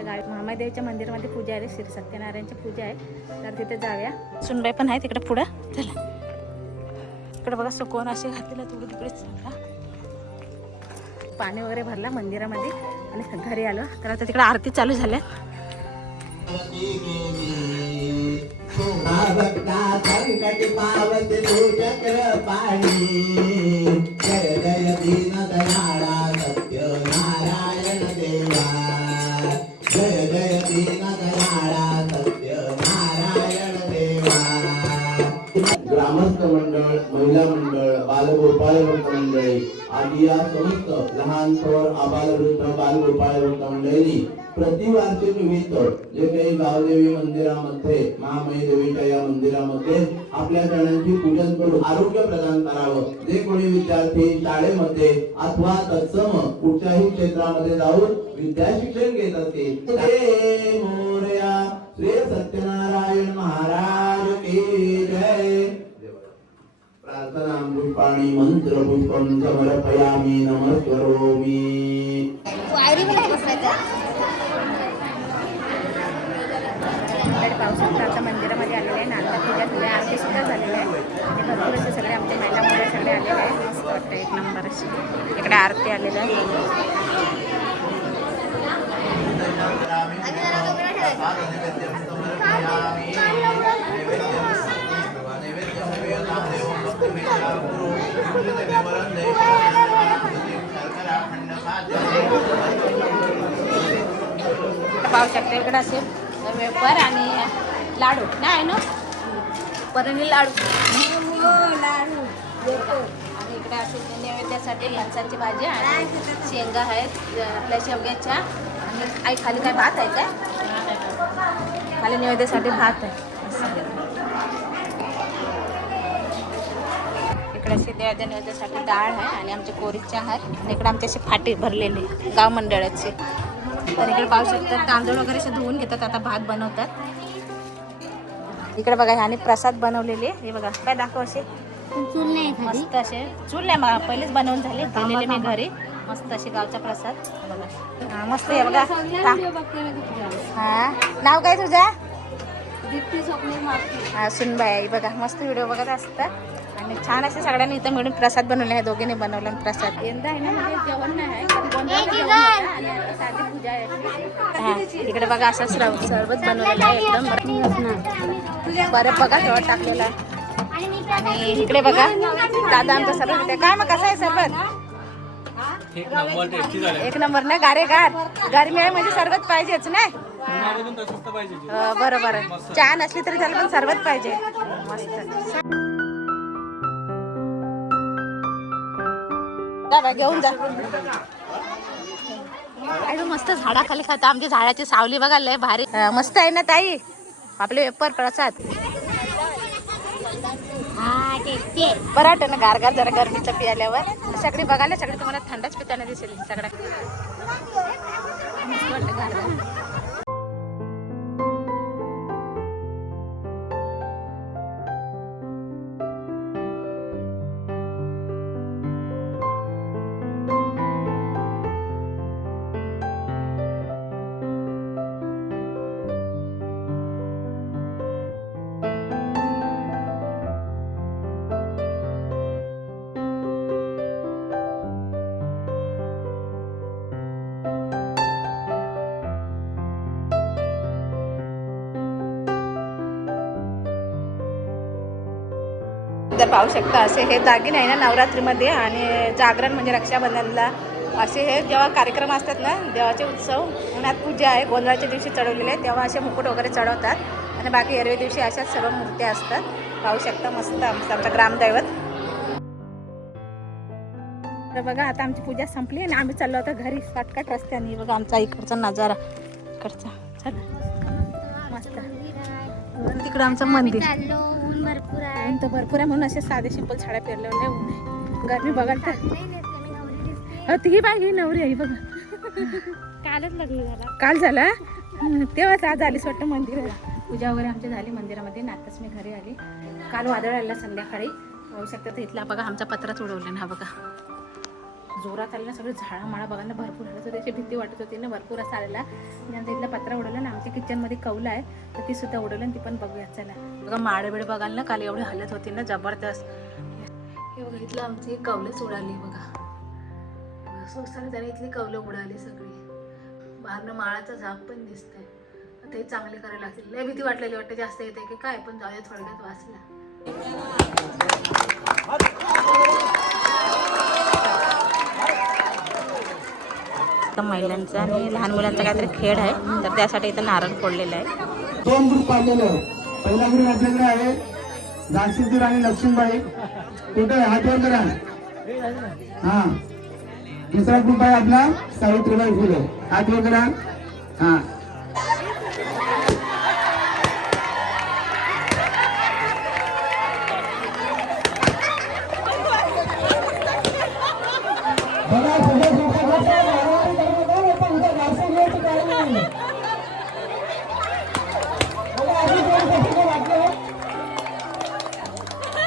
आमच्या गावी महामादेवीच्या मंदिरामध्ये पूजा आहे श्री सत्यनारायणची पूजा आहे. तर तिथे जाऊया. सुनबाई पण आहे तिकडे पुढं. चला. इकडे बघा सुकवून असे घातलेलं थोडं तिकडेच चला. पाणी वगैरे भरला मंदिरामध्ये आणि घरी आलो. तर आता तिकडे आरती चालू झाल्या पाणी. लहान थोर आबालवृद्ध बालगोपाळ वृत्त मंडळी प्रतिवार्षिक निमित्त जे काही गावदेवी मंदिरामध्ये महामाई देवीच्या या मंदिरामध्ये आपल्या चरणांची पूजन करून आरोग्य प्रदान करावं. जे कोणी विद्यार्थी शाळेमध्ये अथवा तत्सम कुठच्याही क्षेत्रामध्ये जाऊन विद्या शिक्षण घेत असतील ते मोरया श्री सत्यनारायण महाराज की प्रार्थना पुष्पाणि मंत्र पुष्पं समर्पयामि नमस्करोमि इकडे पावसात आता मंदिरामध्ये आलेले आहे नांदा पूजा झाली आहे आरती सुद्धा झालेली आहे. आणि भरपूर असे सगळे आमचे महिला मुलं सगळे आलेले आहे मस्त वाटतं एक नंबर अशी. इकडे आरती आलेलं आहे. पाहू शकता इकडे असेल वेपर आणि लाडू. नाही आहे ना? परणी लाडू. लाडू आणि इकडे असेल नैवेद्यासाठी फणसाची भाजी आणि शेंगा आहेत आपल्या शेवग्याच्या. आणि आई खाली काय भात आहे काय? खाली नैवेद्यासाठी भात आहे. इकडे अशी नैवेद्यासाठी डाळ आहे आणि आमचे कोरीचे आहेत आणि इकडे आमची अशी फाटी भरलेली गाव मंडळाची. तर इकडे पाहू शकतात तांदूळ वगैरे असे धुवून घेतात आता भात बनवतात. इकडे बघा आणि प्रसाद बनवलेले. हे बघा काय दाखव असे. मस्त असे. चूल नाही पहिलेच बनवून झाले. दिलेले मी घरी. मस्त असे गावचा प्रसाद. बघा. मस्त आहे बघा. हा. नाव काय तुझा? सुनबाई बघा मस्त व्हिडिओ बघत असतात. आणि छान असे सगळ्यांनी इथं मिळून प्रसाद बनवले आहे दोघींनी बनवला प्रसाद. यंदा आहे ना म्हणजे जेवण नाही आहे हा, इकडे बघा असं सरब सरबत बनवलेलं आहे एकदम बरं बघा तेव्हा टाकलेला आहे. आणि इकडे बघा दादा आमचा सरबत होते काय मग कसं आहे सरबत? एक नंबर ना गारे गार. गरमी आहे म्हणजे सरबत पाहिजेच ना हो, बरं बरं. चहा नसली तरी त्याला पण सरबत पाहिजे. मस्त. जा घेऊन जा. मस्त झाडाखाली खाता आमची झाडाची सावली बघा लय भारी. मस्त आहे ना ताई? आपले पेपर प्रसाद. वाटतं ना गार गार जरा गरमीचं पियाल्यावर. सगळी बघायला सगळी तुम्हाला थंडच पिताना दिसेल सगळ्या. तर पाहू शकता. असे हे दागिने आहे ना नवरात्रीमध्ये आणि जागरण म्हणजे रक्षाबंधनला. असे हे जेव्हा कार्यक्रम असतात ना देवाचे उत्सव उन्हात पूजा आहे गोंधळाच्या दिवशी चढवलेले तेव्हा असे मुकुट वगैरे चढवतात. आणि बाकी एरवे दिवशी अशाच सर्व मूर्त्या असतात. पाहू शकता मस्त आमचं आमचं ग्रामदैवत. तर बघा आता आमची पूजा संपली आणि आम्ही चाललो होतो घरी शॉर्टकट रस्त्याने. बघा आमचा इकडचा नजारा. इकडचा. चला. मस्त. तिकडं आमचं मंदिर. ऊन तर भरपूर आहे म्हणून असे साधे सिंपल साड्या पेरल्या लय ऊन आहे गरमी तर हो ती बाई ही नवरी आहे बघा. कालच लग्न झाला. काल झाला? तेव्हाच आज आलीस वाटतं मंदिराला. पूजा वगैरे आमची झाली मंदिरामध्ये आताच मी घरी आली. काल वादळ आलेला संध्याकाळी. पाहू शकता तर इथला बघा आमचा पत्राच उडवला ना बघा. जोरात आलेला सगळे झाडा माळा बघा ना भरपूर आलं तर त्याची भीती वाटत होती. ना भरपूर असं आलेला. आणि आमच्या इथला पत्रा उडवला ना आमच्या किचनमध्ये कौलं आहे. तर ती सुद्धा उडवलं आणि ती पण बघूया. चला. बघा माडे बघाल ना काल एवढी हलत होती ना जबरदस्त. हे बघा इथलं आमची कवलंच उडाली बघा. सोसायला त्याने इथली कौलं उडाली सगळी. बाहेरनं माळाचा झाप पण दिसतंय. ते चांगले करायला लागतील. लय भीती वाटलेली वाटते जास्त येते की काय? पण जाऊया थोडक्यात वाचला. तर महिलांचा आणि लहान मुलांचा काहीतरी खेळ आहे तर त्यासाठी इथं नारळ फोडलेलं आहे. दोन ग्रुप पाडलेले आहे पहिला ग्रुप आपल्याकडे आहे झाशीची राणी लक्ष्मीबाई. कुठे आहे? हात वर करा हा. दुसरा ग्रुप आहे आपला सावित्रीबाई फुले. हात वर करा हा.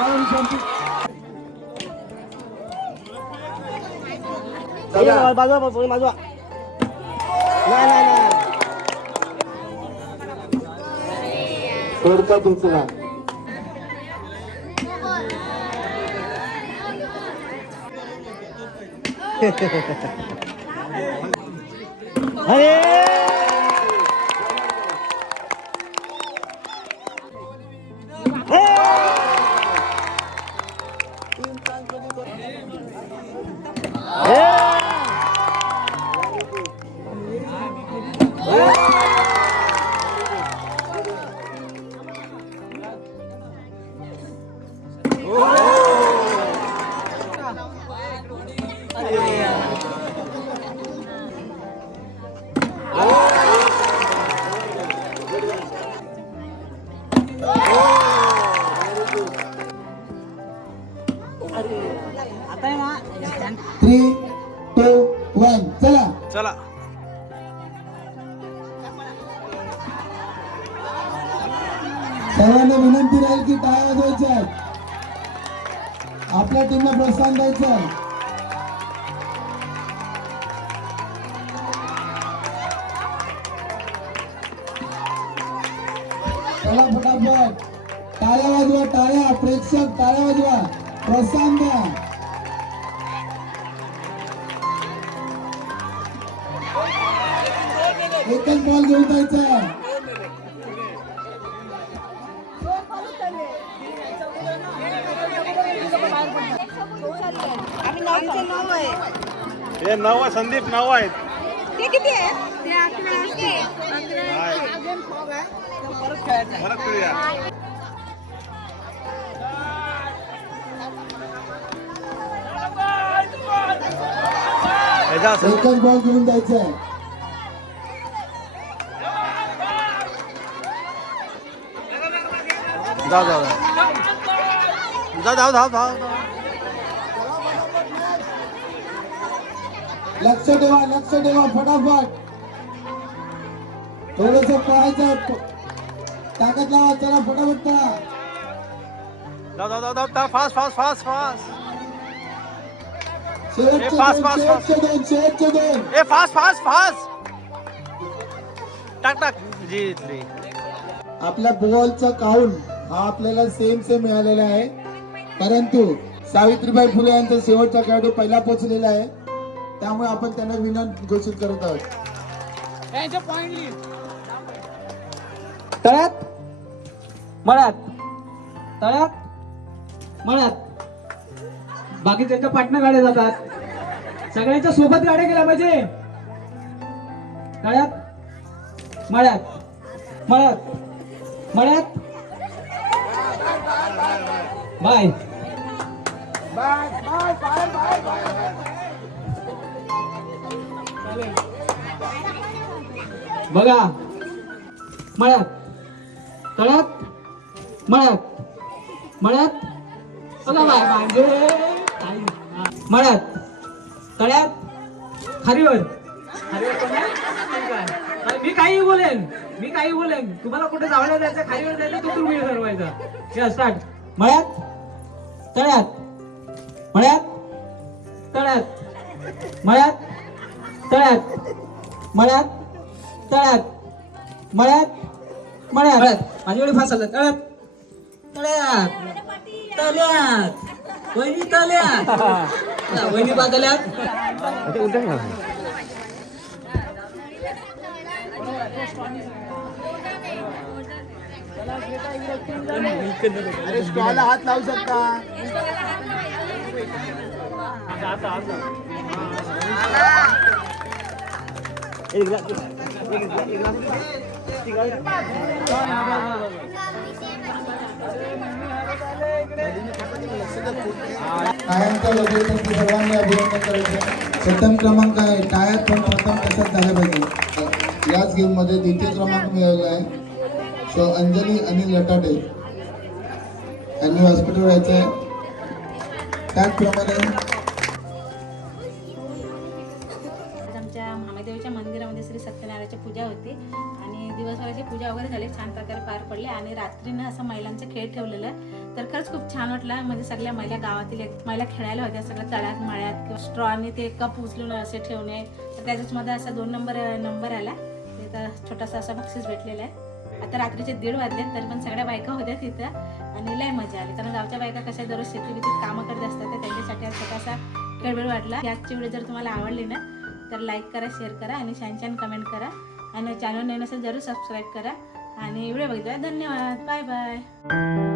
काय विषय? चला बाजूला बाजूला बाजूला नाही नाही नाही सोडता तुमचं थ्री सर्वांना विनंती राहील की टाळ्या वाजवायच्या. आपल्या टीमला प्रोत्साहन द्यायचं. चला फटाफट. टाळ्या वाजवा टाळ्या. प्रेक्षक टाळ्या वाजवा. प्रोत्साहन द्या. एकच बॉल घेऊन जायचा. हे नव संदीप नव आहेत परत करूया. ह्याच्या असं एकच बॉल घेऊन जायचा आहे. जाऊ जाऊ जाऊ जाऊ जाऊ जाऊ लक्ष ठेवा लक्ष ठेवा फटाफट. थोडस पळायचं ताकद लावा चला फटाफट पळा जाऊ फास्ट फास्ट फास्ट फास्ट शेवटचे दोन. शेवटचे दोन ए फास्ट फास्ट फास्ट टाक टाक. जितली. आपल्या बॉलचा काउंट हा आपल्याला सेम सेम मिळालेला आहे. परंतु सावित्रीबाई फुले यांचा शेवटचा खेळाडू पहिला पोहोचलेला आहे. त्यामुळे आपण त्यांना विनंती घोषित करत आहोत. तळ्यात? मळ्यात? तळ्यात? मळ्यात? बाकीच्यांच्या पाटणं गाड्या जातात. सगळ्यांच्या सोबत गाड्या गेल्या पाहिजे. तळ्यात? मळ्यात? मळ्यात? मळ्यात? बाय. बघा. मळ्यात. तळ्यात. मळ्यात. मळ्यात. बघा बाय म्हणजे मळ्यात. तळ्यात. खारीवर मी काही बोलेन. मी काही बोलेन. तुम्हाला कुठे जावळ्या जायचं खारीवर जायचं तो तुम्ही ठरवायचा. हे स्टार्ट मळ्यात. तळ्यात. मळ्यात. तळ्यात. मळ्यात. तळ्यात. मळ्यात. तळ्यात. मळ्यात? मळ्यात. माझी वेळी फास तळ्यात. तळ्यात. तळ्यात. वहिनी तळ्यात. वहिनी बा तळ्यात अरे हात लावू शकता. टाळ्यांच्या लोकेशनची सर्वांनी अभिनंदन करायचं प्रथम क्रमांक आहे टायर पण प्रथम कशात झालं पाहिजे? याच गेममध्ये द्वितीय क्रमांक मिळवला आहे. सो अंजली अनिल लटाटे. यांनी हॉस्पिटल व्हायचं आहे त्याचप्रमाणे आमच्या मंदिरामध्ये श्री सत्यनारायणाची पूजा होती. आणि दिवसभराची पूजा वगैरे झाली. छान प्रकारे पार पडली आणि रात्रीनं असं महिलांचा खेळ ठेवलेलं. तर खरंच खूप छान वाटलं. म्हणजे सगळ्या महिला गावातील एक महिला खेळायला होत्या. सगळ्या तळ्यात मळ्यात किंवा स्ट्रॉने ते कप उचलून असे ठेवणे. तर त्याच्यामध्ये असा दोन नंबर नंबर आला. तिथं तर छोटासा असा बक्षीस भेटलेला आहे. आता रात्रीचे दीड वाजले. तरी पण सगळ्या बायका होत्या तिथं. आणि लय मजा आली. कारण गावच्या बायका कशा दररोज शेती कामं करत असतात तर त्यांच्यासाठी आज छोटासा खेळवेळ वाटला. याची व्हिडिओ जर तुम्हाला आवडली ना तर लाईक करा शेअर करा आणि छान छान कमेंट करा. आणि चॅनल नवीन असेल जरूर सबस्क्राईब करा. आणि व्हिडिओ बघितला धन्यवाद. Bye bye